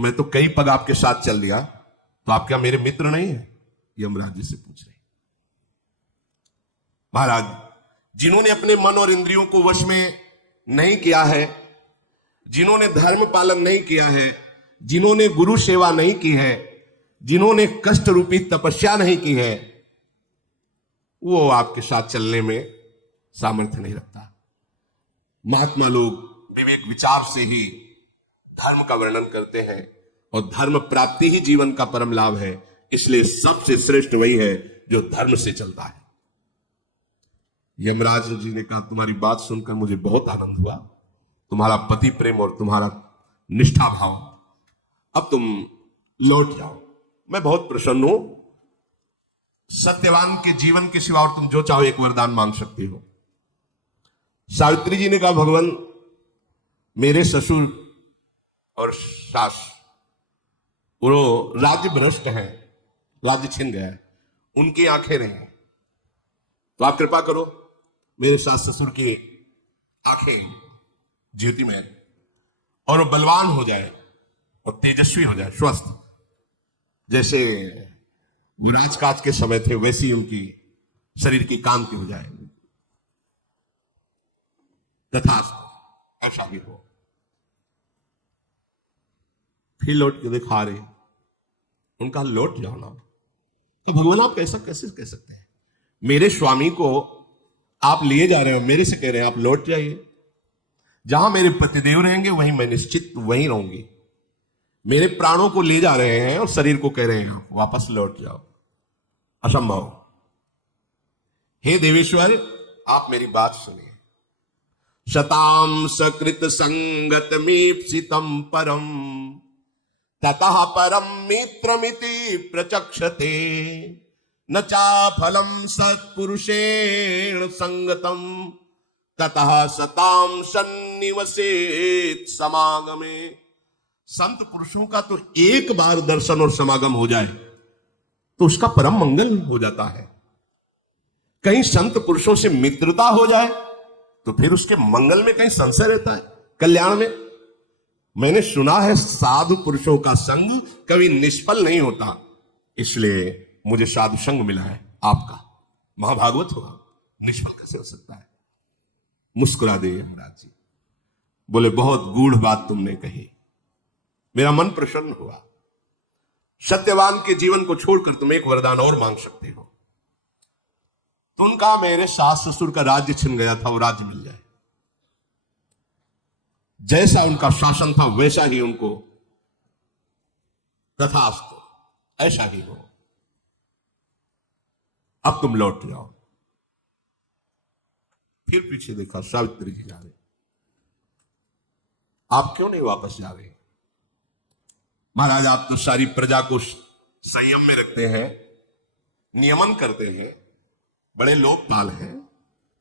तो मैं तो कई पग आपके साथ चल दिया, तो आप क्या मेरे मित्र नहीं है? यमराज जी से पूछ रहे। महाराज, जिन्होंने अपने मन और इंद्रियों को वश में नहीं किया है, जिन्होंने धर्म पालन नहीं किया है, जिन्होंने गुरु सेवा नहीं की है, जिन्होंने कष्ट रूपी तपस्या नहीं की है, वो आपके साथ चलने में सामर्थ्य नहीं रखता। महात्मा लोग विवेक विचार से ही धर्म का वर्णन करते हैं, और धर्म प्राप्ति ही जीवन का परम लाभ है। इसलिए सबसे श्रेष्ठ वही है जो धर्म से चलता है। यमराज जी ने कहा, तुम्हारी बात सुनकर मुझे बहुत आनंद हुआ, तुम्हारा पति प्रेम और तुम्हारा निष्ठा भाव, अब तुम लौट जाओ, मैं बहुत प्रसन्न हूं। सत्यवान के जीवन के सिवा और तुम जो चाहो एक वरदान मांग सकती हो। सावित्री जी ने कहा, भगवान, मेरे ससुर और सास वो राज्य भ्रष्ट है, राज्य छिन गया है, उनकी आंखें नहीं, तो आप कृपा करो मेरे सास ससुर की आंखें ज्योतिमय और वो बलवान हो जाए और तेजस्वी हो जाए, स्वस्थ, जैसे वो राजकाज के समय थे वैसी उनकी शरीर की कांति हो जाए। तथास्तु, ऐसा भी हो। फिर लौट के दिखा रहे, उनका लौट जाओ ना। तो भगवान, आप कैसा कैसे कह सकते हैं? मेरे स्वामी को आप लिए जा रहे हो, मेरे से कह रहे हैं आप लौट जाइए। जहां मेरे पतिदेव रहेंगे वहीं मैं निश्चित वहीं रहूंगी। मेरे प्राणों को ले जा रहे हैं और शरीर को कह रहे हैं वापस लौट जाओ, असंभव। हे देवेश्वर, आप मेरी बात सुनिए। शताम सकृत संगत मीप्सितम परम ततः परम मित्रमिति प्रचक्षते न चा फलम सत्पुरुषेण संगतम ततः सताम सन्निवसेत समागमे। संत पुरुषों का तो एक बार दर्शन और समागम हो जाए तो उसका परम मंगल हो जाता है। कहीं संत पुरुषों से मित्रता हो जाए तो फिर उसके मंगल में कहीं संशय रहता है, कल्याण में। मैंने सुना है साधु पुरुषों का संग कभी निष्फल नहीं होता, इसलिए मुझे साधु संग मिला है आपका। महाभागवत हुआ, निष्फल कैसे हो सकता है? मुस्कुरा दे यमराज जी, बोले बहुत गूढ़ बात तुमने कही, मेरा मन प्रसन्न हुआ। सत्यवान के जीवन को छोड़कर तुम एक वरदान और मांग सकते हो। तो उनका, मेरे सास ससुर का राज्य छिन गया था, वो राज्य मिल जाए। जैसा उनका शासन था वैसा ही उनको, तथास्तु, ऐसा ही हो। अब तुम लौट जाओ। फिर पीछे देखा, सावित्री जी जा रहे, आप क्यों नहीं वापस जा रहे? महाराज, आप तो सारी प्रजा को संयम में रखते हैं, नियमन करते हैं, बड़े लोकपाल हैं,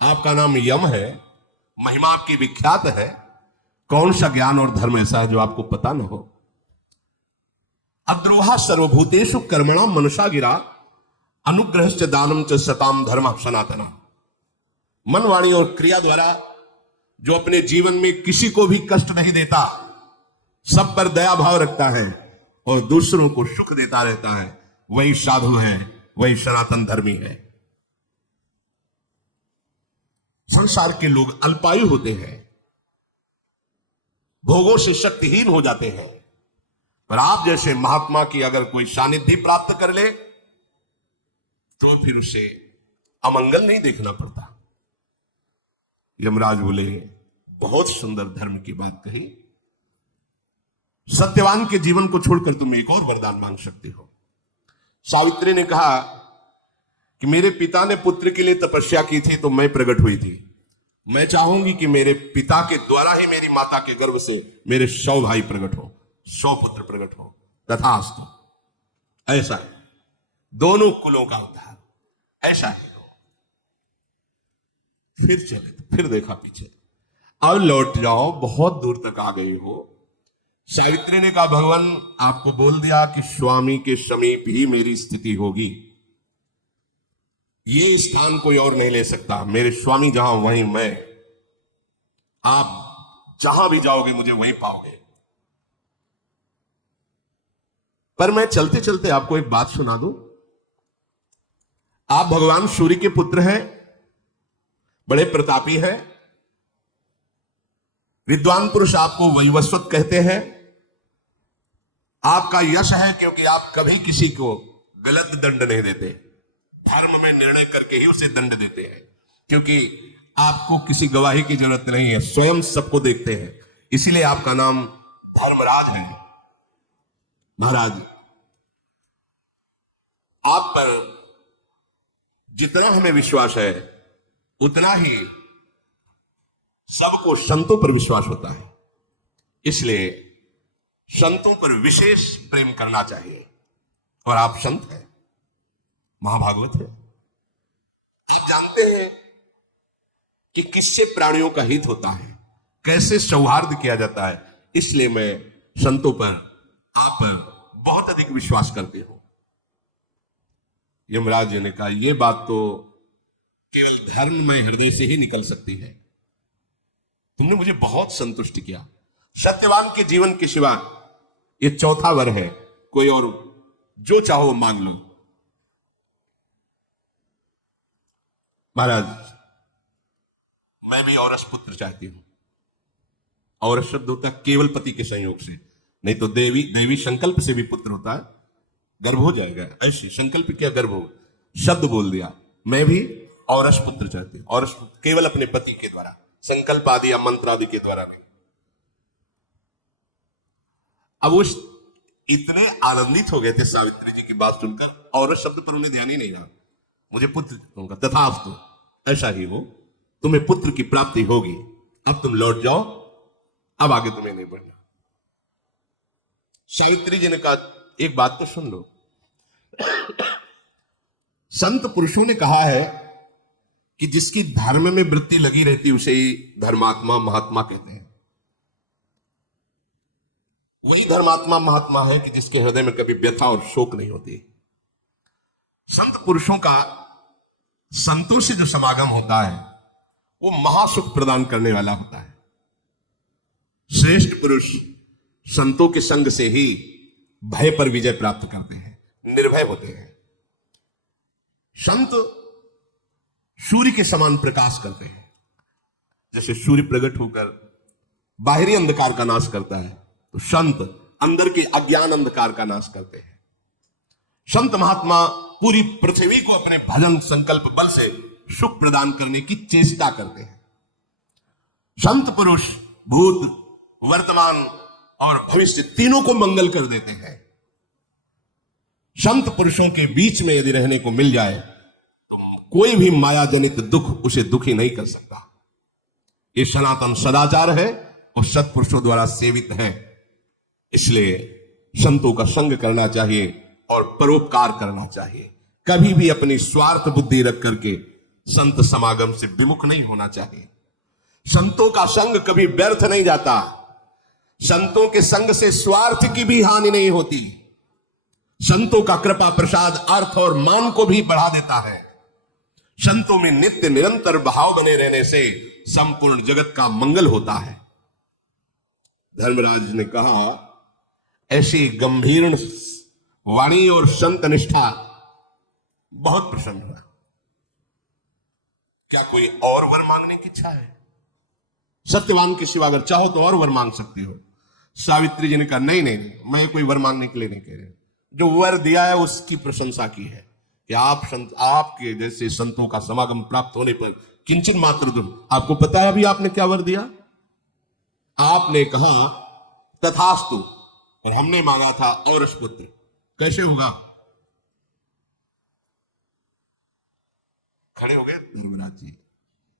आपका नाम यम है, महिमा आपकी विख्यात है। कौन सा ज्ञान और धर्म ऐसा है जो आपको पता न हो? अद्रोहा सर्वभूतेषु कर्मणाम मनसा गिरा अनुग्रहश्च दानम च सताम धर्म सनातना। मन, वाणी और क्रिया द्वारा जो अपने जीवन में किसी को भी कष्ट नहीं देता, सब पर दया भाव रखता है और दूसरों को सुख देता रहता है, वही साधु है, वही सनातन धर्मी है। संसार के लोग अल्पायु होते हैं, भोगों से शक्तिहीन हो जाते हैं, पर आप जैसे महात्मा की अगर कोई सानिध्य प्राप्त कर ले तो फिर उसे अमंगल नहीं देखना पड़ता। यमराज बोले, बहुत सुंदर धर्म की बात कही। सत्यवान के जीवन को छोड़कर तुम एक और वरदान मांग सकते हो। सावित्री ने कहा कि मेरे पिता ने पुत्र के लिए तपस्या की थी तो मैं प्रकट हुई थी। मैं चाहूंगी कि मेरे पिता के द्वारा ही मेरी माता के गर्भ से मेरे 100 भाई प्रकट हो, 100 पुत्र प्रकट हो। तथास्तु, ऐसा है, दोनों कुलों का उद्धार, ऐसा ही हो। फिर चले, फिर देखा पीछे, अब लौट जाओ, बहुत दूर तक आ गई हो। सावित्री ने कहा, भगवान, आपको बोल दिया कि स्वामी के समीप ही मेरी स्थिति होगी, ये स्थान कोई और नहीं ले सकता। मेरे स्वामी जहां वहीं मैं, आप जहां भी जाओगे मुझे वहीं पाओगे। पर मैं चलते चलते आपको एक बात सुना दूं। आप भगवान सूर्य के पुत्र हैं, बड़े प्रतापी हैं, विद्वान पुरुष आपको वैवस्वत कहते हैं। आपका यश है क्योंकि आप कभी किसी को गलत दंड नहीं देते, धर्म में निर्णय करके ही उसे दंड देते हैं, क्योंकि आपको किसी गवाही की जरूरत नहीं है, स्वयं सबको देखते हैं। इसीलिए आपका नाम धर्मराज है। महाराज, आप पर जितना हमें विश्वास है उतना ही सबको संतों पर विश्वास होता है। इसलिए संतों पर विशेष प्रेम करना चाहिए। और आप संत हैं, महाभागवत है, जानते हैं कि किससे प्राणियों का हित होता है, कैसे सौहार्द किया जाता है। इसलिए मैं संतों पर, आप पर बहुत अधिक विश्वास करती हूं। यमराज जी ने कहा, यह बात तो केवल धर्ममय हृदय से ही निकल सकती है। तुमने मुझे बहुत संतुष्ट किया। सत्यवान के जीवन के सिवा यह चौथा वर है, कोई और जो चाहो मांग लो। महाराज, मैं भी औरस पुत्र चाहती हूं। औरस शब्द होता है केवल पति के संयोग से, नहीं तो देवी संकल्प से भी पुत्र होता है, गर्भ हो जाएगा। ऐसी संकल्प क्या गर्भ हो, शब्द बोल दिया। मैं भी औरस पुत्र चाहती हूं, औरस केवल अपने पति के द्वारा, संकल्प आदि या मंत्र आदि के द्वारा नहीं। अब वो इतने आनंदित हो गए थे सावित्री जी की बात सुनकर, औरस शब्द पर उन्हें ध्यान ही नहीं रहा। मुझे पुत्र दूंगा, तथास्तु, ऐसा ही हो, तुम्हें पुत्र की प्राप्ति होगी। अब तुम लौट जाओ, अब आगे तुम्हें नहीं बढ़ना। सावित्री जी ने कहा, एक बात तो सुन लो। संत पुरुषों ने कहा है कि जिसकी धर्म में वृत्ति लगी रहती उसे ही धर्मात्मा महात्मा कहते हैं। वही धर्मात्मा महात्मा है कि जिसके हृदय में कभी व्यथा और शोक नहीं होती। संत पुरुषों का संतों से जो समागम होता है वो महासुख प्रदान करने वाला होता है। श्रेष्ठ पुरुष संतों के संग से ही भय पर विजय प्राप्त करते हैं, निर्भय होते हैं। संत सूर्य के समान प्रकाश करते हैं। जैसे सूर्य प्रकट होकर बाहरी अंधकार का नाश करता है, तो संत अंदर के अज्ञान अंधकार का नाश करते हैं। संत महात्मा पूरी पृथ्वी को अपने भजन संकल्प बल से सुख प्रदान करने की चेष्टा करते हैं। संत पुरुष भूत, वर्तमान और भविष्य तीनों को मंगल कर देते हैं। संत पुरुषों के बीच में यदि रहने को मिल जाए तो कोई भी माया जनित दुख उसे दुखी नहीं कर सकता। ये सनातन सदाचार है और सत्पुरुषों द्वारा सेवित है। इसलिए संतों का संग करना चाहिए और परोपकार करना चाहिए। कभी भी अपनी स्वार्थ बुद्धि रख करके संत समागम से विमुख नहीं होना चाहिए। संतों का संग कभी व्यर्थ नहीं जाता। संतों के संग से स्वार्थ की भी हानि नहीं होती। संतों का कृपा प्रसाद अर्थ और मान को भी बढ़ा देता है। संतों में नित्य निरंतर भाव बने रहने से संपूर्ण जगत का मंगल होता है। धर्मराज ने कहा, ऐसी गंभीर वाणी और संत निष्ठा बहुत प्रसन्न हुआ। क्या कोई और वर मांगने की इच्छा है? सत्यवान के सिवा अगर चाहो तो और वर मांग सकती हो। सावित्री जी ने कहा, नहीं नहीं नहीं, मैं कोई वर मांगने के लिए नहीं कह रही। जो वर दिया है उसकी प्रशंसा की है कि आपके जैसे संतों का समागम प्राप्त होने पर किंचन मात्र दुख। आपको पता है अभी आपने क्या वर दिया? आपने कहा तथास्तु, और हमने मांगा था औरस पुत्र। कैसे होगा? खड़े हो गए धर्मराज जी।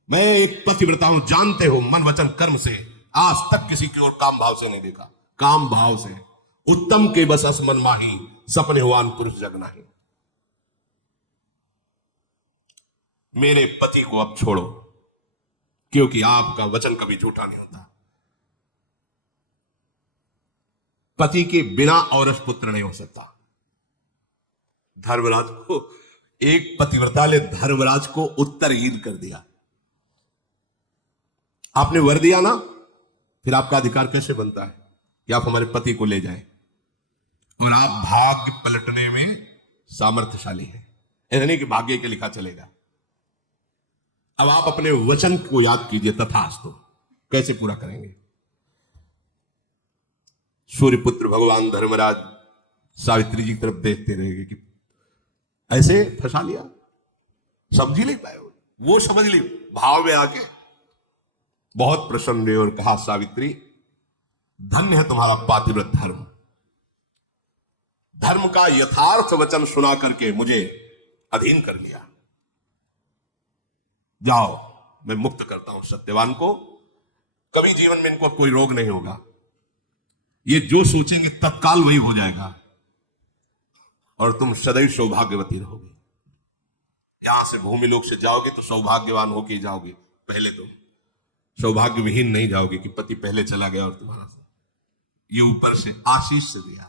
मैं एक पतिव्रता हूं, जानते हो, मन वचन कर्म से आज तक किसी की ओर काम भाव से नहीं देखा। काम भाव से उत्तम के बस असमन माही, सपने हुआन पुरुष जग नाही। मेरे पति को अब छोड़ो, क्योंकि आपका वचन कभी झूठा नहीं होता। पति के बिना औरस पुत्र नहीं हो सकता। धर्मराज को, एक पतिव्रता ने धर्मराज को उत्तरहीन कर दिया। आपने वर दिया ना, फिर आपका अधिकार कैसे बनता है कि आप हमारे पति को ले जाएं? और आप भाग्य पलटने में सामर्थ्यशाली हैं। ऐसा नहीं कि भाग्य के लिखा चलेगा। अब आप अपने वचन को याद कीजिए, तथास्तु कैसे पूरा करेंगे। सूर्यपुत्र भगवान धर्मराज सावित्री जी की तरफ देखते रहेंगे कि ऐसे फंसा लिया, समझ ही नहीं पाए, वो समझ ली भाव में आके बहुत प्रसन्न हुए और कहा, सावित्री धन्य है तुम्हारा पातिव्रत धर्म। धर्म का यथार्थ वचन सुना करके मुझे अधीन कर लिया। जाओ, मैं मुक्त करता हूं सत्यवान को, कभी जीवन में इनको कोई रोग नहीं होगा। ये जो सोचेंगे तत्काल वही हो जाएगा और तुम सदैव सौभाग्यवती रहोगे। यहां से भूमि लोक से जाओगे तो सौभाग्यवान होके ही जाओगे, पहले तुम सौभाग्य विहीन नहीं जाओगे कि पति पहले चला गया और तुम्हारा ये ऊपर से आशीष से दिया।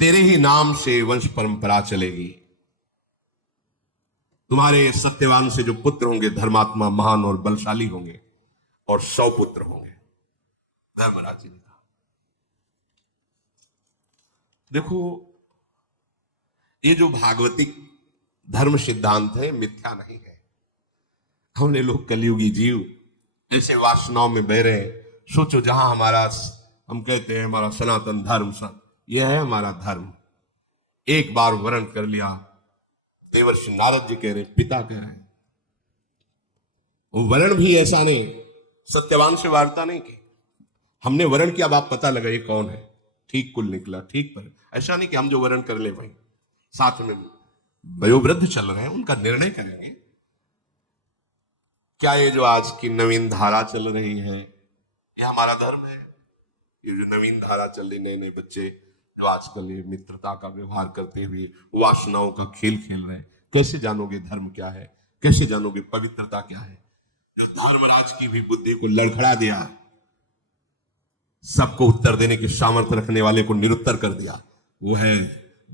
तेरे ही नाम से वंश परंपरा चलेगी। तुम्हारे सत्यवान से जो पुत्र होंगे धर्मात्मा, महान और बलशाली होंगे और 100 पुत्र होंगे। धर्मराज जी ने कहा, देखो ये जो भागवतिक धर्म सिद्धांत है मिथ्या नहीं है। हमने लोग कलयुगी जीव ऐसे वासनाओं में बह रहे। सोचो जहां हमारा, हम कहते हैं हमारा सनातन धर्म, यह है हमारा धर्म। एक बार वर्ण कर लिया, देवर्षि नारद जी कह रहे, पिता कह रहे, वो वर्ण भी ऐसा नहीं, सत्यवान से वार्ता नहीं की, हमने वर्ण किया, अब आप पता लगा ये कौन है, ठीक कुल निकला, ठीक पर ऐसा नहीं कि हम जो वर्ण कर ले भाई साथ में वयोवृद्ध चल रहे हैं उनका निर्णय करेंगे। क्या ये जो आज की नवीन धारा चल रही है ये हमारा धर्म है? ये जो नवीन धारा चल रही, नए नए बच्चे जो आजकल ये मित्रता का व्यवहार करते हुए वासनाओं का खेल खेल रहे हैं, कैसे जानोगे धर्म क्या है, कैसे जानोगे पवित्रता क्या है? जो धर्मराज की भी बुद्धि को लड़खड़ा दिया, सबको उत्तर देने की सामर्थ्य रखने वाले को निरुत्तर कर दिया, वो है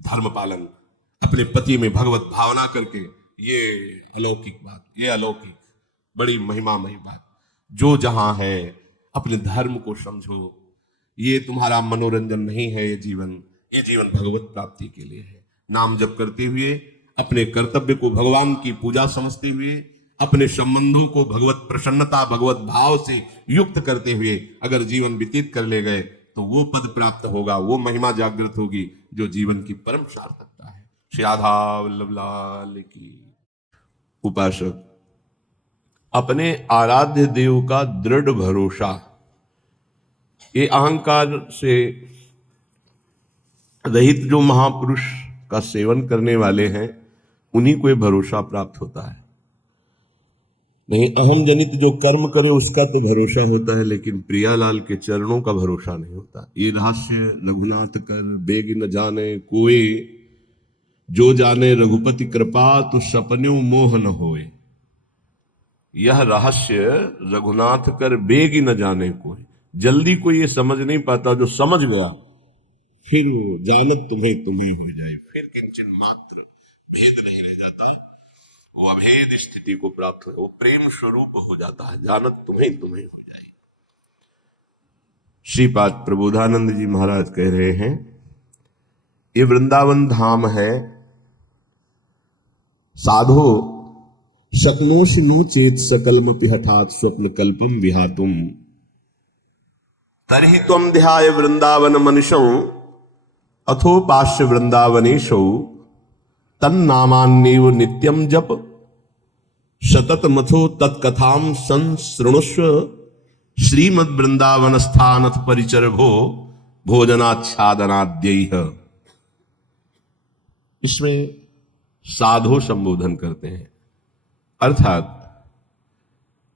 धर्म पालन। अपने पति में भगवत भावना करके, ये अलौकिक बात, ये अलौकिक बड़ी महिमामयी बात। जो जहां है अपने धर्म को समझो। ये तुम्हारा मनोरंजन नहीं है, ये जीवन भगवत प्राप्ति के लिए है। नाम जप करते हुए अपने कर्तव्य को भगवान की पूजा समझते हुए, अपने संबंधों को भगवत प्रसन्नता, भगवत भाव से युक्त करते हुए अगर जीवन व्यतीत कर ले गए तो वो पद प्राप्त होगा, वो महिमा जागृत होगी जो जीवन की परम सार्थकता है। श्री राधा वल्लभ लाल की। उपासक अपने आराध्य देव का दृढ़ भरोसा, ये अहंकार से रहित जो महापुरुष का सेवन करने वाले हैं उन्हीं को ये भरोसा प्राप्त होता है। नहीं, अहम जनित जो कर्म करे उसका तो भरोसा होता है, लेकिन प्रियालाल के चरणों का भरोसा नहीं होता। ये रहस्य रघुनाथ कर बेग न जाने कोई, जो जाने रघुपति कृपा तो सपन्यों मोह न होए। यह रहस्य रघुनाथ कर बेग न जाने कोई, जल्दी कोई ये समझ नहीं पाता, जो समझ गया फिर वो जानत तुम्हें तुम्हें हो जाए, फिर किंचन मात्र भेद नहीं रह जाता, वो अभेद स्थिति को प्राप्त हो, वो प्रेम स्वरूप हो जाता है, जानत तुम्हें तुम्हें हो जाए। श्रीपाद प्रबोधानंद जी महाराज कह रहे हैं, ये वृंदावन धाम है, साधो शक्नोषि नो चेत सकलमपि हठात स्वप्न कल्पम विहातुम, तर्हि त्वं ध्याय वृंदावन मनुषं अथोपास्य वृंदावनेशौ, तन्नामान्येव नित्यं जप सततमथो तत्कथां संसृणुष्व, श्रीमद् वृंदावन स्थानथ परिचरभो भोजनाच्छादनाद्यैः। इसमें साधो संबोधन करते हैं, अर्थात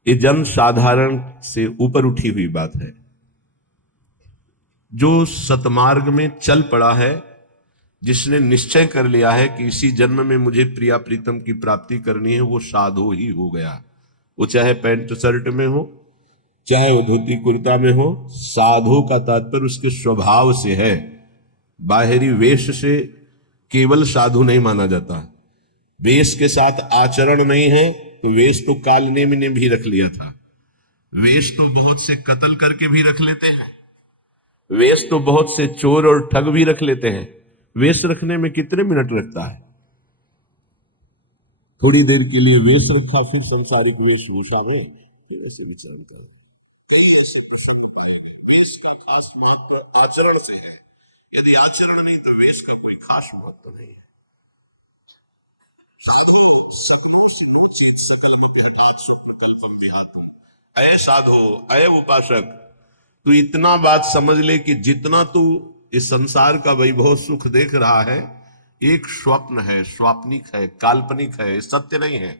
ये जन साधारण से ऊपर उठी हुई बात है। जो सतमार्ग में चल पड़ा है, जिसने निश्चय कर लिया है कि इसी जन्म में मुझे प्रिया प्रीतम की प्राप्ति करनी है, वो साधु ही हो गया। वो चाहे पैंट शर्ट में हो, चाहे वो धोती कुर्ता में हो, साधु का तात्पर्य उसके स्वभाव से है। बाहरी वेश से केवल साधु नहीं माना जाता। वेश के साथ आचरण नहीं है तो वेश तो कालनेमी ने भी रख लिया था। वेश तो बहुत से कत्ल करके भी रख लेते हैं, वेश तो बहुत से चोर और ठग भी रख लेते हैं, वेश रखने में कितने मिनट लगता है? थोड़ी देर के लिए वेश रखा, फिर संसारिक वेशभूषा में फिर वैसे विचरण करें। वेश का खास महत्व आचरण से है, यदि आचरण नहीं तो वेश का कोई खास महत्व नहीं है। अय साधो, अय उपासक, तू इतना बात समझ ले कि जितना तू इस संसार का वैभव सुख देख रहा है, एक स्वप्न है, स्वाप्निक है, काल्पनिक है, सत्य नहीं है।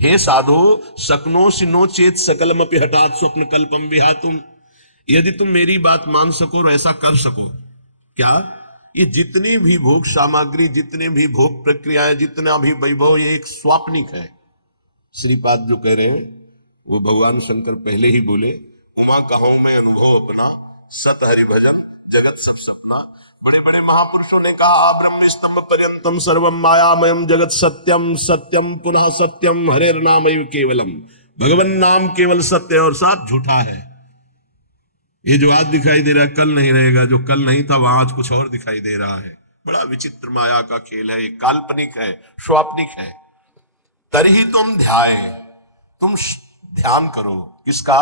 हे साधो, सकनोसि नो चेत सकलमपि हठात स्वप्न कल्पम विहातुम। यदि तुम मेरी बात मान सको और ऐसा कर सको, क्या ये जितनी भी भोग सामग्री, जितने भी भोग प्रक्रियाएं, जितना भी वैभव, ये एक स्वाप्निक है। श्रीपाद जो कह रहे हैं वो भगवान शंकर पहले ही बोले, उमा कहूं मैं अनुभव अपना, सत हरि भजन जगत सब सपना। बड़े बड़े महापुरुषों ने कहा, ब्रह्म स्तंभ पर्यंतम सर्वम मायामयम जगत सत्यम सत्यम पुनः सत्यम हरेर नाम केवलम। भगवान नाम केवल सत्य और साथ झूठा है। ये जो आज दिखाई दे रहा है कल नहीं रहेगा, जो कल नहीं था वहां आज कुछ और दिखाई दे रहा है। बड़ा विचित्र माया का खेल है, ये काल्पनिक है, स्वाप्निक है। तरही तुम ध्याय, तुम ध्यान करो, किसका?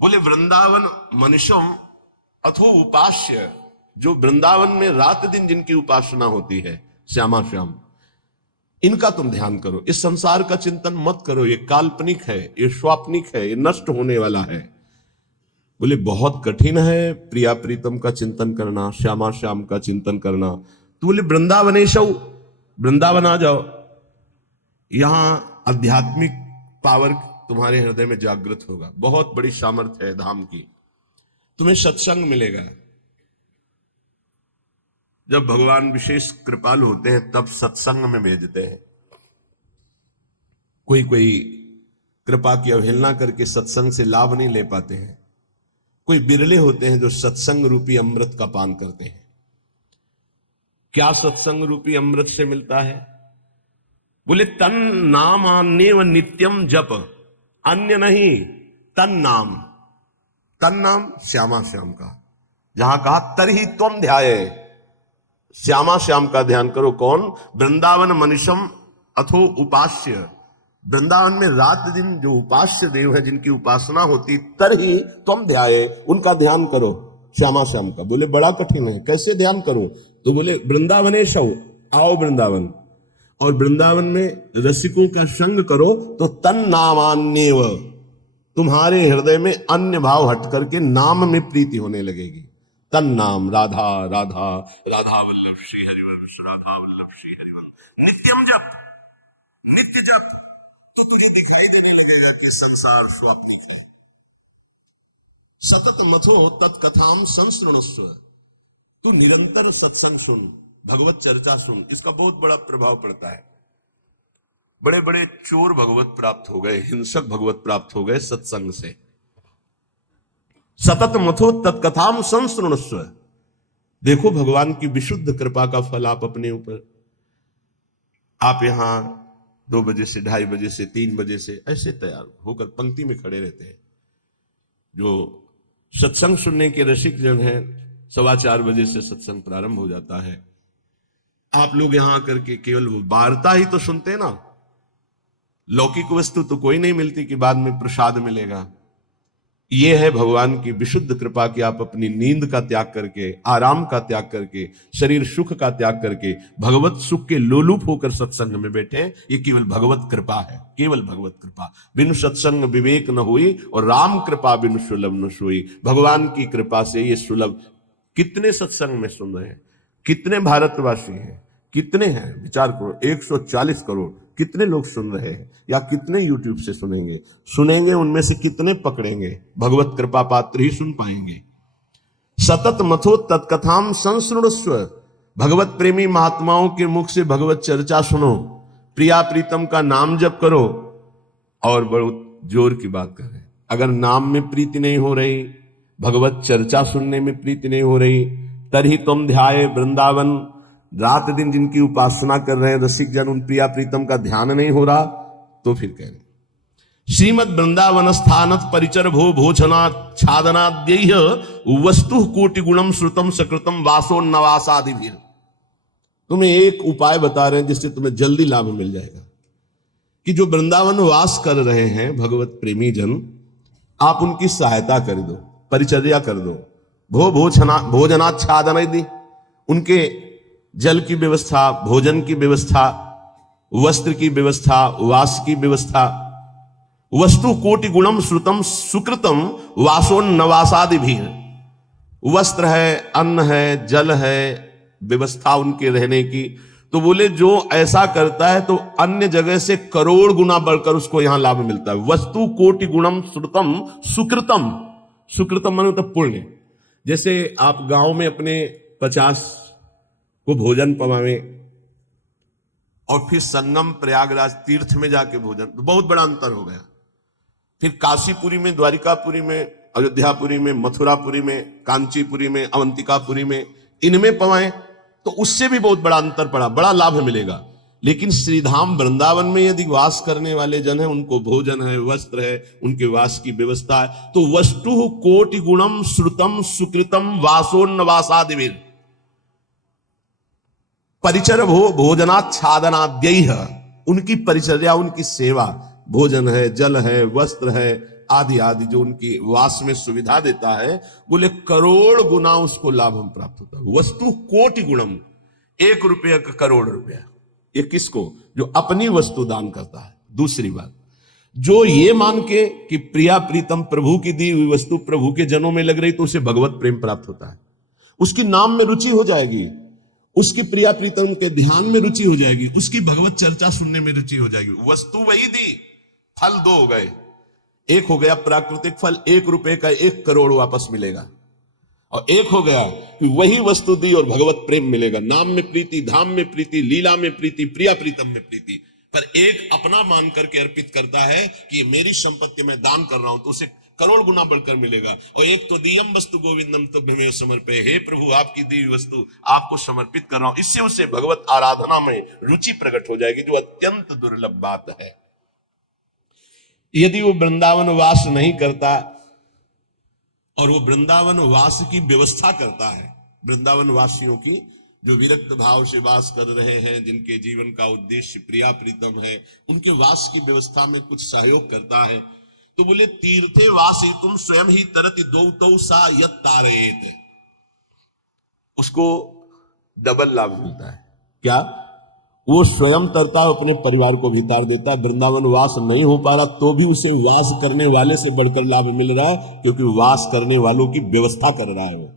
बोले वृंदावन मनुष्यम अथो उपास्य, जो वृंदावन में रात दिन जिनकी उपासना होती है, श्यामा श्याम, इनका तुम ध्यान करो। इस संसार का चिंतन मत करो, ये काल्पनिक है, ये स्वाप्निक है, ये नष्ट होने वाला है। बोले बहुत कठिन है प्रिया प्रीतम का चिंतन करना, श्यामा श्याम का चिंतन करना। तो बोले वृंदावनेशव, वृंदावन आ जाओ, यहां आध्यात्मिक पावर तुम्हारे हृदय में जागृत होगा। बहुत बड़ी सामर्थ्य है धाम की, तुम्हें सत्संग मिलेगा। जब भगवान विशेष कृपालु होते हैं तब सत्संग में भेजते हैं। कोई कोई कृपा की अवहेलना करके सत्संग से लाभ नहीं ले पाते हैं। कोई बिरले होते हैं जो सत्संग रूपी अमृत का पान करते हैं। क्या सत्संग रूपी अमृत से मिलता है? बोले तन नाम अन्य व नित्यम जप, अन्य नहीं, तन नाम। तन नाम श्यामा श्याम का, जहां कहा तरही तुम ध्याये, श्यामा श्याम का ध्यान करो। कौन? वृंदावन मनुष्यम अथो उपास्य, वृंदावन में रात दिन जो उपास्य देव है, जिनकी उपासना होती, तरही तुम ध्याये, उनका ध्यान करो, श्यामा श्याम का। बोले बड़ा कठिन है, कैसे ध्यान करूं? तो बोले वृंदावनेशव, आओ वृंदावन, और वृंदावन में रसिकों का संग करो तो तन नामान्यव, तुम्हारे हृदय में अन्य भाव हट करके नाम में प्रीति होने लगेगी। तन नाम, राधा राधा राधा वल्लभ श्री हरिवंश, राधा वल्लभ श्री हरिवंश, नित्यम जप, नित्य जप, तो तुझे दिखाई देने लगेगा कि संसार स्वाप्निक है। सतत मथो तत्कथाम संसृणुस्व, तू निरंतर सत्संग सुन, भगवत चर्चा सुन, इसका बहुत बड़ा प्रभाव पड़ता है। बड़े बड़े चोर भगवत प्राप्त हो गए, हिंसक भगवत प्राप्त हो गए सत्संग से। सतत मथो तत्कथाम संसृणुस्व, देखो भगवान की विशुद्ध कृपा का फल आप अपने ऊपर। आप यहां 2 बजे से 2:30 बजे से 3 बजे से ऐसे तैयार होकर पंक्ति में खड़े रहते हैं। जो सत्संग सुनने के रसिक जन हैं, 4:15 बजे से सत्संग प्रारंभ हो जाता है। आप लोग यहां आकर के केवल वार्ता ही तो सुनते हैं ना, लौकिक वस्तु तो कोई नहीं मिलती कि बाद में प्रसाद मिलेगा। यह है भगवान की विशुद्ध कृपा कि आप अपनी नींद का त्याग करके, आराम का त्याग करके, शरीर सुख का त्याग करके भगवत सुख के लोलुप होकर सत्संग में बैठे। ये केवल भगवत कृपा है, केवल भगवत कृपा। बिनु सत्संग विवेक न हुई, और राम कृपा बिनु सुलभ न सोई। भगवान की कृपा से ये सुलभ। कितने सत्संग में सुन रहे हैं, कितने भारतवासी हैं, कितने हैं? विचार करो, 140 करोड़, कितने लोग सुन रहे हैं? या कितने यूट्यूब से सुनेंगे? उनमें से कितने पकड़ेंगे? भगवत कृपा पात्र ही सुन पाएंगे। सतत मथो तत्कथाम संसृणुस्व, भगवत प्रेमी महात्माओं के मुख से भगवत चर्चा सुनो, प्रिया प्रीतम का नाम जप करो। और बहुत जोर की बात कर रहे हैं, अगर नाम में प्रीति नहीं हो रही, भगवत चर्चा सुनने में प्रीति नहीं हो रही, तरही तुम ध्याये वृंदावन, रात दिन जिनकी उपासना कर रहे हैं रसिक जन, उन प्रिया प्रीतम का ध्यान नहीं हो रहा, तो फिर कह रहे श्रीमद वृंदावन स्थानत परिचर भो भोचना छादनाद्य वस्तु कोटि गुणम श्रुतम सकृतम वासो नवासादिभिर। तुम्हें एक उपाय बता रहे हैं जिससे तुम्हें जल्दी लाभ मिल जाएगा कि जो वृंदावन वास कर रहे हैं भगवत प्रेमी जन, आप उनकी सहायता कर दो, परिचर्या कर दो। भोजनाच्छादन यदि उनके जल की व्यवस्था, भोजन की व्यवस्था, वस्त्र की व्यवस्था, वास की व्यवस्था, वस्तु कोटि गुणम श्रुतम सुकृतम वासोन्नवासादि भी। वस्त्र है, अन्न है, जल है, व्यवस्था उनके रहने की। तो बोले जो ऐसा करता है तो अन्य जगह से करोड़ गुना बढ़कर उसको यहां लाभ मिलता है। वस्तु कोटि गुणम श्रुतम सुकृतम, सुकृतम माने तो पुण्य। जैसे आप गांव में अपने 50 को भोजन पवावे और फिर संगम प्रयागराज तीर्थ में जाके भोजन, तो बहुत बड़ा अंतर हो गया। फिर काशीपुरी में, द्वारिकापुरी में, अयोध्यापुरी में, मथुरापुरी में, कांचीपुरी में, अवंतिकापुरी में, इनमें पवाएं तो उससे भी बहुत बड़ा अंतर पड़ा, बड़ा लाभ मिलेगा। लेकिन श्रीधाम वृंदावन में यदि वास करने वाले जन हैं, उनको भोजन है, वस्त्र है, उनके वास की व्यवस्था है, तो वस्तु कोटि गुणम श्रुतम सुकृतम वासोन्नवासादिभिर परिचर भोजनाच्छादनाद्यैः, उनकी परिचर्या, उनकी सेवा, भोजन है, जल है, वस्त्र है, आदि आदि जो उनकी वास में सुविधा देता है, बोले करोड़ गुना उसको लाभ हम प्राप्त होता है। वस्तु कोटि गुणम, 1 रुपया का करोड़ रुपया। ये किसको? जो अपनी वस्तु दान करता है। दूसरी बात, जो ये मान के कि प्रिया प्रीतम प्रभु की दी हुई वस्तु प्रभु के जनों में लग रही, तो उसे भगवत प्रेम प्राप्त होता है, उसकी नाम में रुचि हो जाएगी, उसकी प्रिया प्रीतम के ध्यान में रुचि हो जाएगी, उसकी भगवत चर्चा सुनने में रुचि हो जाएगी। वस्तु वही दी, फल 2 हो गए। एक हो गया प्राकृतिक फल, 1 रुपए का 1 करोड़ वापस मिलेगा, और एक हो गया कि वही वस्तु दी और भगवत प्रेम मिलेगा। नाम में प्रीति, धाम में प्रीति, लीला में प्रीति, प्रिया प्रीतम में प्रीति। पर एक अपना मान करके अर्पित करता है कि ये मेरी संपत्ति में दान कर रहा हूं, तो उसे करोड़ गुना बढ़कर मिलेगा। और एक तो दियम वस्तु गोविंदम तुभ्यमेव समर्पये, हे प्रभु आपकी दी हुई वस्तु आपको समर्पित कर रहा हूं। इससे उसे भगवत आराधना में रुचि प्रकट हो जाएगी, जो अत्यंत दुर्लभ बात है। यदि वो वृंदावन वास नहीं करता और वो वृंदावन वास की व्यवस्था करता है, वृंदावन वासियों की जो विरक्त भाव से वास कर रहे हैं, जिनके जीवन का उद्देश्य प्रिया प्रीतम है, उनके वास की व्यवस्था में कुछ सहयोग करता है, तो बोले तीर्थे वासी तुम स्वयं ही तरति दो सा यत तारयेत, उसको डबल लाभ मिलता है। क्या? वो स्वयं तरता अपने परिवार को भी तार देता है। वृंदावन वास नहीं हो पा रहा तो भी उसे वास करने वाले से बढ़कर लाभ मिल रहा है, क्योंकि वास करने वालों की व्यवस्था कर रहा है वो।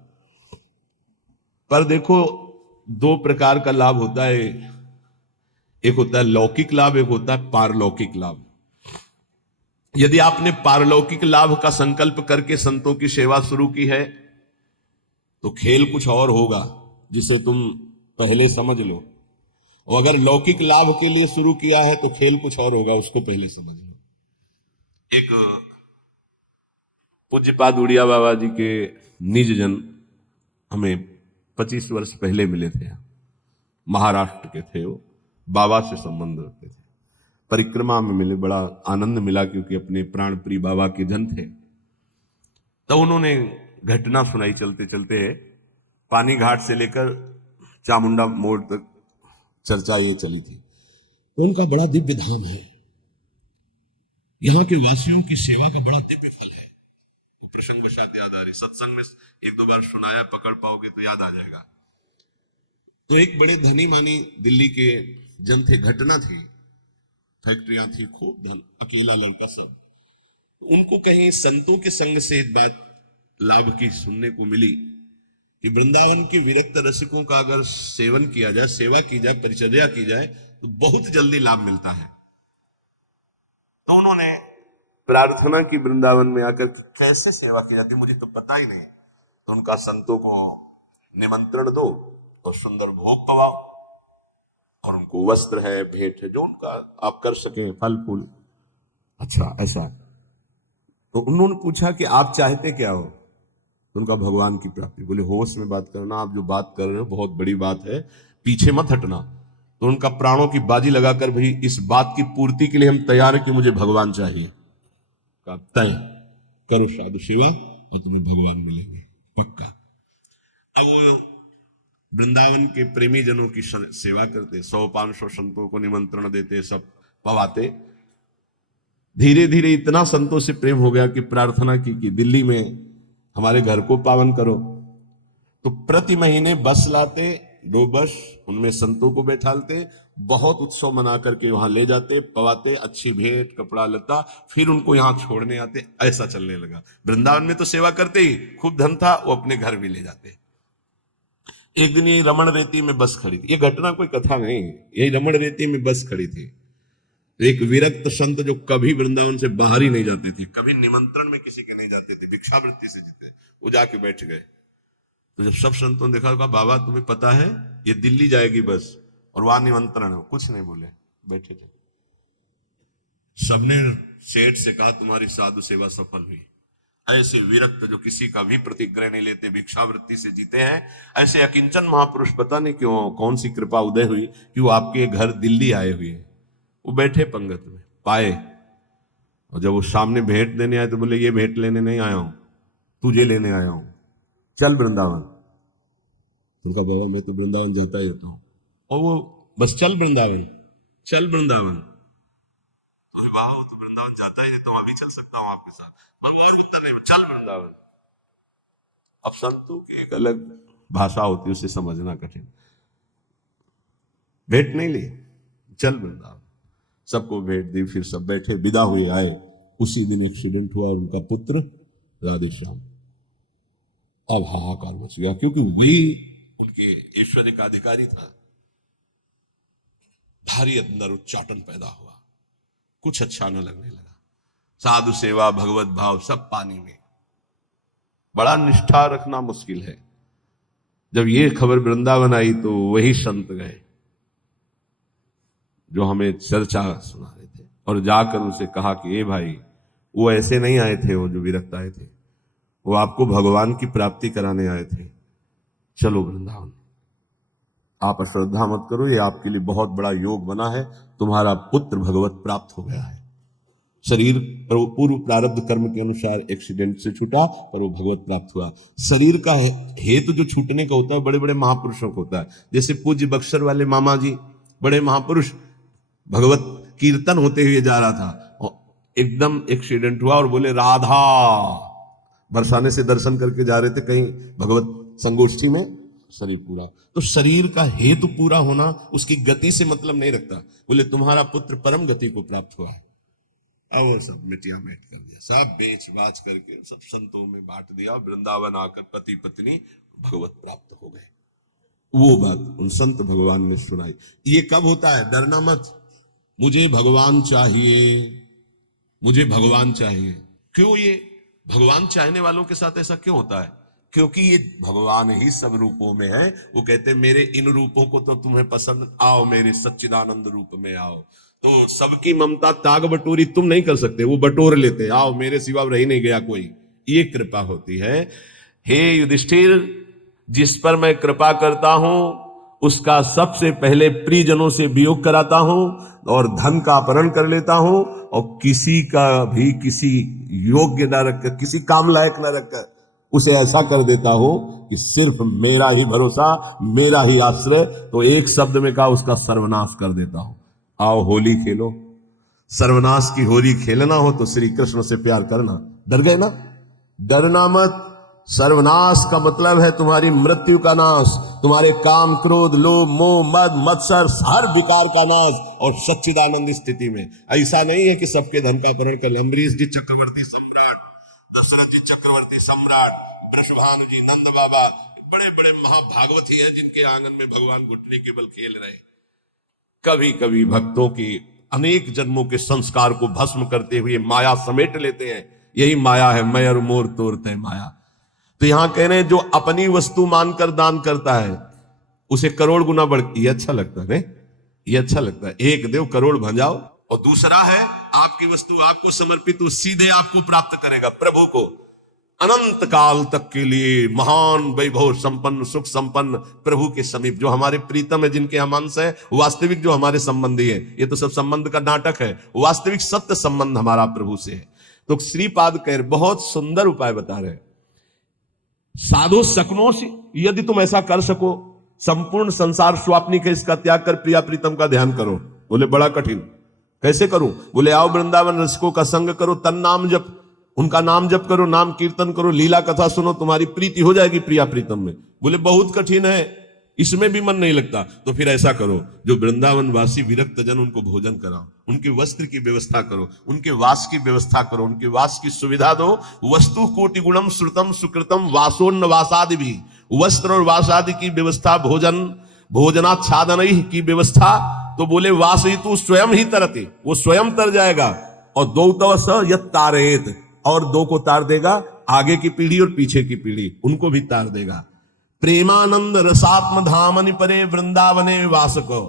पर देखो 2 प्रकार का लाभ होता है, एक होता है लौकिक लाभ, एक होता है पारलौकिक लाभ। यदि आपने पारलौकिक लाभ का संकल्प करके संतों की सेवा शुरू की है तो खेल कुछ और होगा, जिसे तुम पहले समझ लो। और अगर लौकिक लाभ के लिए शुरू किया है तो खेल कुछ और होगा, उसको पहले समझ लो। एक पूज्यपाद उड़िया बाबा जी के निज जन हमें 25 वर्ष पहले मिले थे, महाराष्ट्र के थे वो, बाबा से संबंध रखते थे। परिक्रमा में मिले, बड़ा आनंद मिला क्योंकि अपने प्राण प्रिय बाबा के जन थे। तो उन्होंने घटना सुनाई चलते चलते, पानी घाट से लेकर चामुंडा मोड़ तक चर्चा ये चली थी। तो उनका बड़ा दिव्य धाम है, यहाँ के वासियों की सेवा का बड़ा दिव्य फल है। वो प्रसंग वशात याद आ रही, सत्संग में 1-2 बार सुनाया, पकड़ पाओगे तो याद आ जाएगा। तो एक बड़े धनी मानी दिल्ली के जन थे, घटना थी, फैक्ट्रियां थी, खूब धन, अकेला लड़का सब। उनको कहीं संतों के संग से एक बात लाभ की सुनने को मिली कि वृंदावन के विरक्त रसिकों का अगर सेवन किया जाए, सेवा की जाए, परिचर्या की जाए तो बहुत जल्दी लाभ मिलता है। तो उन्होंने प्रार्थना की वृंदावन में आकर कि कैसे सेवा की जाती, मुझे तो पता ही नहीं। तो उनका संतों को निमंत्रण दो और सुंदर भोग पवाओ, और उनको वस्त्र है, भेंट है, जो उनका आप कर सके, फल फूल। अच्छा ऐसा। तो उन्होंने पूछा कि आप चाहते क्या हो? तो उनका भगवान की प्राप्ति। बोले होश में बात करना, आप जो बात कर रहे हो बहुत बड़ी बात है, पीछे मत हटना। तो उनका प्राणों की बाजी लगाकर, भाई इस बात की पूर्ति के लिए हम तैयार हैं कि मुझे भगवान चाहिए। का तय करो साधु सेवा और तुम्हें भगवान मिलेंगे पक्का। अब वो वृंदावन के प्रेमी जनों की सेवा करते, 100-500 संतों को निमंत्रण देते, सब पवाते। धीरे धीरे इतना संतों से प्रेम हो गया कि प्रार्थना की कि दिल्ली में हमारे घर को पावन करो। तो प्रति महीने बस लाते, 2 बस, उनमें संतों को बैठालते, बहुत उत्सव मना करके वहां ले जाते, पवाते, अच्छी भेंट कपड़ा लता, फिर उनको यहां छोड़ने आते। ऐसा चलने लगा। वृंदावन में तो सेवा करते ही, खूब धन था, वो अपने घर भी ले जाते। एक दिन ये रमण रेती में बस खड़ी थी, ये घटना कोई कथा नहीं, यही रमण रेती में बस खड़ी थी। एक विरक्त संत जो कभी वृंदावन से बाहर ही नहीं जाते थे, कभी निमंत्रण में किसी के नहीं जाते थे, भिक्षावृत्ति से जीते, वो जाके बैठ गए। तो जब सब संतों ने देखा, कहा बाबा तुम्हें पता है ये दिल्ली जाएगी बस और वहां निमंत्रण है, कुछ नहीं बोले, बैठे थे। सबने सेठ से कहा तुम्हारी साधु सेवा सफल हुई। ऐसे विरक्त जो किसी का भी प्रतिग्रह नहीं लेते, भिक्षावृत्ति से जीते हैं, ऐसे अकिंचन महापुरुष पता नहीं क्यों कौन सी कृपा उदय हुई कि वो आपके घर दिल्ली आए हुए हैं। वो बैठे पंगत में, पाए, और जब वो सामने भेंट देने आए तो बोले ये भेंट लेने नहीं आया हूं, तुझे लेने आया हूं, चल वृंदावन। उनका बाबा मैं तो वृंदावन जाता ही रहता हूं। और वो बस चल वृंदावन, चल वृंदावन। अरे वाह, वो तो वृंदावन जाता ही है, तो अभी चल सकता हूं आपके साथ। और उत्तर नहीं, चल वृंदावन। अब संतों की एक अलग भाषा होती है, उसे समझना कठिन। भेंट नहीं ली, चल वृंदावन। सबको भेंट दी, फिर सब बैठे, विदा हुए, आए। उसी दिन एक्सीडेंट हुआ, उनका पुत्र राधे श्याम। अब हाहाकार मच गया, क्योंकि वही उनके ऐश्वर्य का अधिकारी था। भारी अंदर उच्चाटन पैदा हुआ, कुछ अच्छा न लगने लगा। साधु सेवा, भगवत भाव सब पानी में। बड़ा निष्ठा रखना मुश्किल है। जब ये खबर वृंदावन आई तो वही संत गए जो हमें चर्चा सुना रहे थे, और जाकर उनसे कहा कि ए भाई, वो ऐसे नहीं आए थे, वो जो विरक्त आए थे, वो आपको भगवान की प्राप्ति कराने आए थे। चलो वृंदावन, आप अश्रद्धा मत करो, ये आपके लिए बहुत बड़ा योग बना है, तुम्हारा पुत्र भगवत प्राप्त हो गया है। शरीर पूर्व प्रारब्ध कर्म के अनुसार एक्सीडेंट से छूटा, पर वो भगवत प्राप्त हुआ। शरीर का हेतु जो छूटने का होता है बड़े बड़े महापुरुषों को होता है। जैसे पूज्य बक्सर वाले मामा जी, बड़े महापुरुष, भगवत कीर्तन होते हुए जा रहा था और एकदम एक्सीडेंट हुआ और बोले राधा, बरसाने से दर्शन करके जा रहे थे कहीं भगवत संगोष्ठी में, शरीर पूरा। तो शरीर का हेतु पूरा होना उसकी गति से मतलब नहीं रखता। बोले तुम्हारा पुत्र परम गति को प्राप्त हुआ है। अब वो सब मिटिया मेट कर दिया, सब बेच बाच करके सब संतों में बांट दिया। वृंदावन आकर पति पत्नी भगवत प्राप्त हो गए। वो बात उन संत भगवान ने सुनाई। ये कब होता है? डरना मत, मुझे भगवान चाहिए, मुझे भगवान चाहिए। क्यों? ये भगवान चाहने वालों के साथ ऐसा क्यों होता है? क्योंकि ये भगवान ही सब रूपों में है। वो कहते हैं मेरे इन रूपों को तो तुम्हें पसंद, आओ मेरे सच्चिदानंद रूप में आओ। तो सबकी ममता ताग बटोरी तुम नहीं कर सकते, वो बटोर लेते, आओ मेरे सिवा रह नहीं गया कोई। ये कृपा होती है। हे युधिष्ठिर, जिस पर मैं कृपा करता हूं उसका सबसे पहले प्रियजनों से वियोग कराता हूं और धन का अपहरण कर लेता हूं, और किसी का भी किसी योग्य न रखकर, किसी काम लायक न रखकर उसे ऐसा कर देता हूं कि सिर्फ मेरा ही भरोसा, मेरा ही आश्रय। तो एक शब्द में कहा, उसका सर्वनाश कर देता हूं। आओ होली खेलो। सर्वनाश की होली खेलना हो तो श्री कृष्ण से प्यार करना। डर गए ना? डरना मत। सर्वनाश का मतलब है तुम्हारी मृत्यु का नाश, तुम्हारे काम, क्रोध, लोभ, मोह, मद, मत्सर, हर विकार का नाश, और सच्चिदानंद स्थिति में। ऐसा नहीं है कि सबके धन का अपहरण कर ले। अम्बरीश जी चक्रवर्ती सम्राट, दशरथ जी चक्रवर्ती सम्राट, वृषभानु जी, नंद बाबा, बड़े बड़े महाभागवती हैं जिनके आंगन में भगवान घुटने के बल खेल रहे। कभी कभी भक्तों की अनेक जन्मों के संस्कार को भस्म करते हुए माया समेट लेते हैं। यही माया है, मैं और मोर तोड़ते माया। तो यहां कह रहे हैं जो अपनी वस्तु मानकर दान करता है उसे करोड़ गुना बढ़। ये अच्छा लगता है, ये अच्छा लगता है। एक देव करोड़ भंजाओ, और दूसरा है आपकी वस्तु आपको समर्पित, वो सीधे आपको प्राप्त करेगा, प्रभु को, अनंत काल तक के लिए महान वैभव संपन्न, सुख संपन्न प्रभु के समीप। जो हमारे प्रीतम है, जिनके हम अंश है, वास्तविक जो हमारे संबंधी है, ये तो सब संबंध का नाटक है, वास्तविक सत्य संबंध हमारा प्रभु से है। तो श्रीपाद कह रहे, बहुत सुंदर उपाय बता रहे, साधु सकनोश, यदि तुम ऐसा कर सको, संपूर्ण संसार स्वाप्निक है, इसका त्याग कर प्रिया प्रीतम का ध्यान करो। बोले बड़ा कठिन, कैसे करूं? बोले आओ वृंदावन रसिकों का संग करो, तन नाम जप, उनका नाम जप करो, नाम कीर्तन करो, लीला कथा सुनो, तुम्हारी प्रीति हो जाएगी प्रिया प्रीतम में। बोले बहुत कठिन है, इसमें भी मन नहीं लगता। तो फिर ऐसा करो, जो वृंदावन वासी विरक्त जन, उनको भोजन कराओ, उनके वस्त्र की व्यवस्था करो, उनके वास की व्यवस्था करो, उनके वास की सुविधा दो। वस्तु कोटि गुणम श्रुतम सुकृतम वासोन्न वासादि भी, वस्त्र और वास आदि की व्यवस्था, भोजन भोजनाच्छादन की व्यवस्था। तो बोले वास ही तू स्वयं ही तरते, वो स्वयं तर जाएगा। और दो तव स यत तारेत, और दो को तार देगा, आगे की पीढ़ी और पीछे की पीढ़ी, उनको भी तार देगा। प्रेमानंद रसात्म धामनि परे वृंदावने वासको,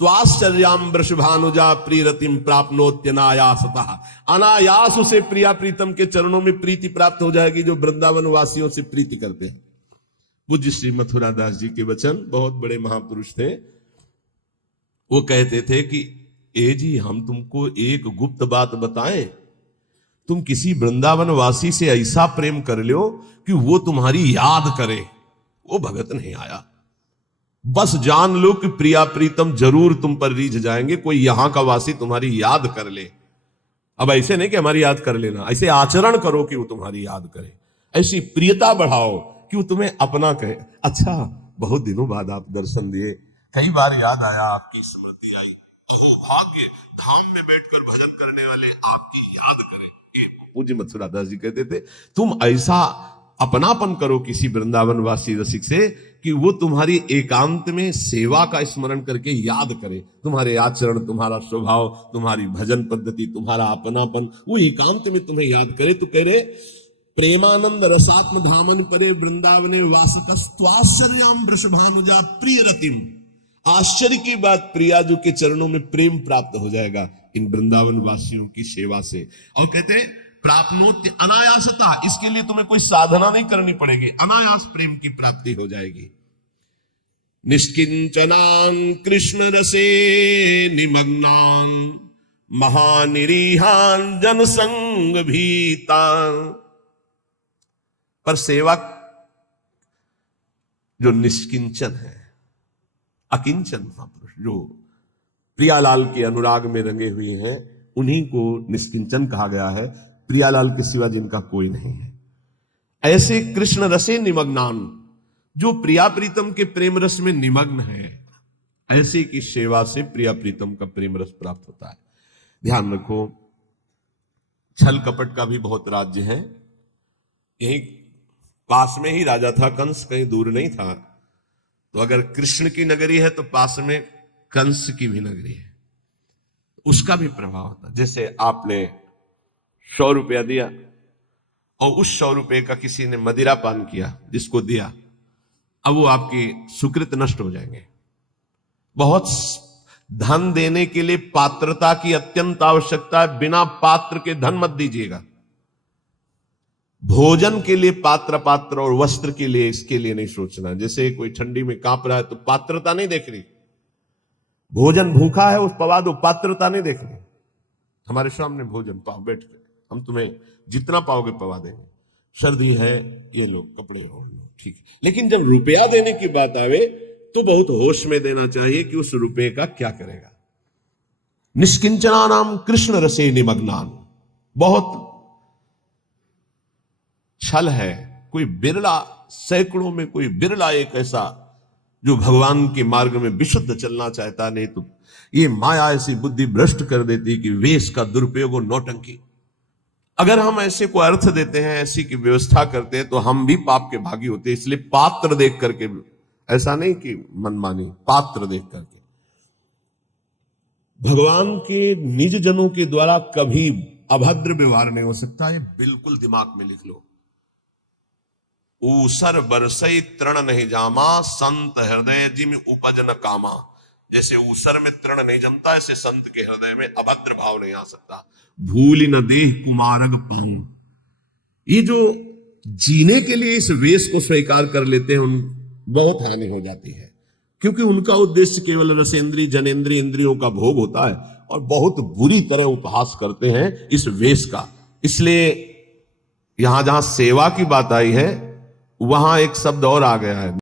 त्वाश्चर्याम वृषभानुजा प्रीरतिम प्राप्नोत्यनायासतः। अनायास उसे प्रिया प्रीतम के चरणों में प्रीति प्राप्त हो जाएगी, जो वृंदावन वासियों से प्रीति करते हैं। पूज्य श्री मथुरा दास जी के वचन, बहुत बड़े महापुरुष थे। वो कहते थे कि ए जी, हम तुमको एक गुप्त बात बताएं, तुम किसी वृंदावन वासी से ऐसा प्रेम कर लो कि वो तुम्हारी याद करे। वो भगत नहीं आया, बस जान लो कि प्रिया प्रीतम जरूर तुम पर रीझ जाएंगे, कोई यहां का वासी तुम्हारी याद कर ले। अब ऐसे नहीं कि हमारी याद कर लेना, ऐसे आचरण करो कि वो तुम्हारी याद करे, ऐसी प्रियता बढ़ाओ कि वो तुम्हें अपना कहे। अच्छा, बहुत दिनों बाद आप दर्शन दिए, कई बार याद आया, आपकी स्मृति आई, भाग्य धाम में बैठकर भजन करने वाले आपकी याद करें। पूज्य मथुरा दास जी कहते थे, तुम ऐसा अपनापन करो किसी वृंदावन वासी रसिक से कि वो तुम्हारी एकांत में सेवा का स्मरण करके याद करे, तुम्हारे आचरण, तुम्हारा स्वभाव, तुम्हारी भजन पद्धति, तुम्हारा अपनापन, वो एकांत में तुम्हें याद करे। तो कह रहे, प्रेमानंद रसात्म धामन परे वृंदावने वासकस्त्वाश्चर्याम वृषभानुजा प्रिय रतिम। आश्चर्य की बात, प्रियाजू के चरणों में प्रेम प्राप्त हो जाएगा इन वृंदावन वासियों की सेवा से। और कहते प्राप्नोत्य अनायासता, इसके लिए तुम्हें कोई साधना नहीं करनी पड़ेगी, अनायास प्रेम की प्राप्ति हो जाएगी। निष्किंचनान कृष्ण रसे निमग्नान महानिरीहान जनसंग भीतान। पर सेवक जो निष्किंचन है, अकिंचन महापुरुष, जो प्रियालाल के अनुराग में रंगे हुए हैं, उन्हीं को निष्किंचन कहा गया है। प्रियालाल के सिवा जिनका कोई नहीं है। ऐसे कृष्ण रसे निमग्नान, जो प्रिया प्रीतम के प्रेम रस में निमग्न है, ऐसे की सेवा से प्रिया प्रीतम का प्रेम रस प्राप्त होता है। ध्यान रखो, छल कपट का भी बहुत राज्य है। यही पास में ही राजा था कंस, कहीं दूर नहीं था। तो अगर कृष्ण की नगरी है तो पास में कंस की भी नगरी है, उसका भी प्रभाव होता है। जैसे आपने 100 रुपया दिया और उस 100 रुपये का किसी ने मदिरा पान किया, जिसको दिया, अब वो आपकी सुकृत नष्ट हो जाएंगे। बहुत धन देने के लिए पात्रता की अत्यंत आवश्यकता है, बिना पात्र के धन मत दीजिएगा। भोजन के लिए पात्र और वस्त्र के लिए, इसके लिए नहीं सोचना। जैसे कोई ठंडी में कांप रहा है तो पात्रता नहीं देख रही, भोजन भूखा है उस पवा दो, पात्रता नहीं देख रही। हमारे सामने भोजन पाओ, बैठ के हम तुम्हें जितना पाओगे पवा देंगे। सर्दी है, ये लो कपड़े हो, ठीक है। लेकिन जब रुपया देने की बात आवे तो बहुत होश में देना चाहिए कि उस रुपये का क्या करेगा। निष्किंचना नाम कृष्ण रसे निमग्नान, बहुत छल है। कोई बिरला, सैकड़ों में कोई बिरला एक ऐसा जो भगवान के मार्ग में विशुद्ध चलना चाहता, नहीं तो ये माया ऐसी बुद्धि भ्रष्ट कर देती कि वेश का दुरुपयोग और नौटंकी। अगर हम ऐसे को अर्थ देते हैं, ऐसी की व्यवस्था करते हैं, तो हम भी पाप के भागी होते हैं। इसलिए पात्र देख करके, ऐसा नहीं कि मनमानी, पात्र देख करके। भगवान के निज जनों के द्वारा कभी अभद्र व्यवहार नहीं हो सकता, ये बिल्कुल दिमाग में लिख लो। ऊसर बरसई तृण नहीं जामा, संत हृदय जिम उपज न कामा। जैसे ऊसर में तृण नहीं जमता, ऐसे संत के हृदय में अभद्र भाव नहीं आ सकता। भूल न देह कुमारग पाऊं, ये जो जीने के लिए इस वेश को स्वीकार कर लेते हैं, उन बहुत हानि हो जाती है। क्योंकि उनका उद्देश्य केवल रसेंद्री जनेंद्री इंद्रियों का भोग होता है, और बहुत बुरी तरह उपहास करते हैं इस वेश का। इसलिए यहां जहां सेवा की बात आई है वहां एक शब्द और आ गया है।